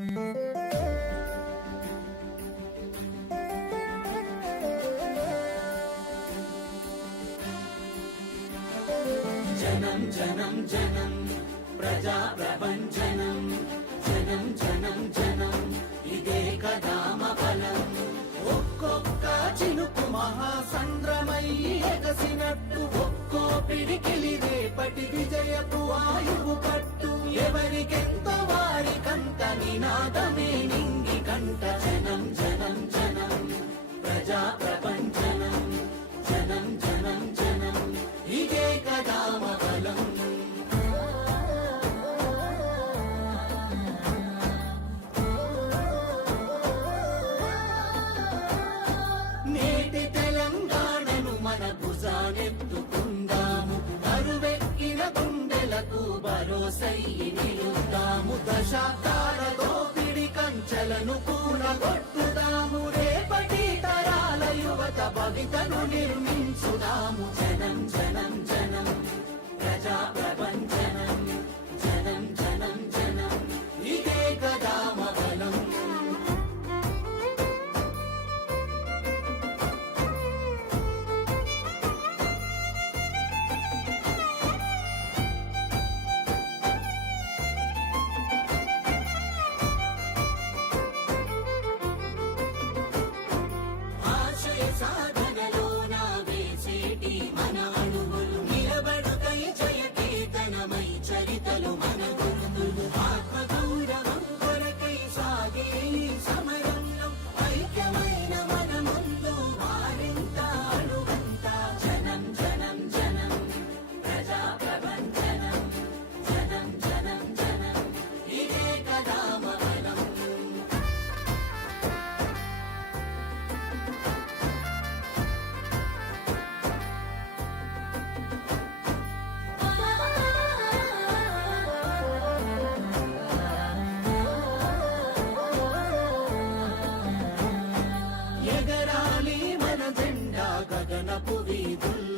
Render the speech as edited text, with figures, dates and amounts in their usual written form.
జనం జనం జనం ప్రజా ప్రపంచనం, జనం జనం జనం ఇదే కదామ బలం. ఒక్కొక్క చినుకు మహాసంద్రమై ఎగసినట్టు, ఒక్కో పిడికిలి రేపటి విజయపు ఆయువు కట్టు. ఎవరికెంత వారికంత నినాదమే నింగి కంట. జనం జనం జనం ప్రజా ప్రపంచనం, జనం జనం జనం ఇదే కదామ బలం. నేటి తెలంగాణను మన భుజానెత్తుకుందాము, కరువెక్కిన గుండెలకు భరోసయ్యి నిలుద్దాము. దశాబ్దాల దోపిడి కంచెలను కూలగొట్టుదాము, రేపటి తరాల యువత భవితను నిర్మించుదాము. జనం జనం జనం ప్రజా ప్రపంచనం, జనం జనం జనం ఇదే కదామ బలం. సాధనలో నా వేసేటి మన అడుగులు, నిలబడుకై జయకేతనమై చరితలు మన గురుతులు. ఆత్మగౌరవం కొరకై సాగే సమరంలో ఐక్యమైన మన ముందు వారింత అడుగంత. జనం జనం జనం ప్రజా ప్రపంచనం, జనం జనం జనం ఇదే కదామ బలం. ఎగరాలి మన జెండా గగనపు వీధుల్లో,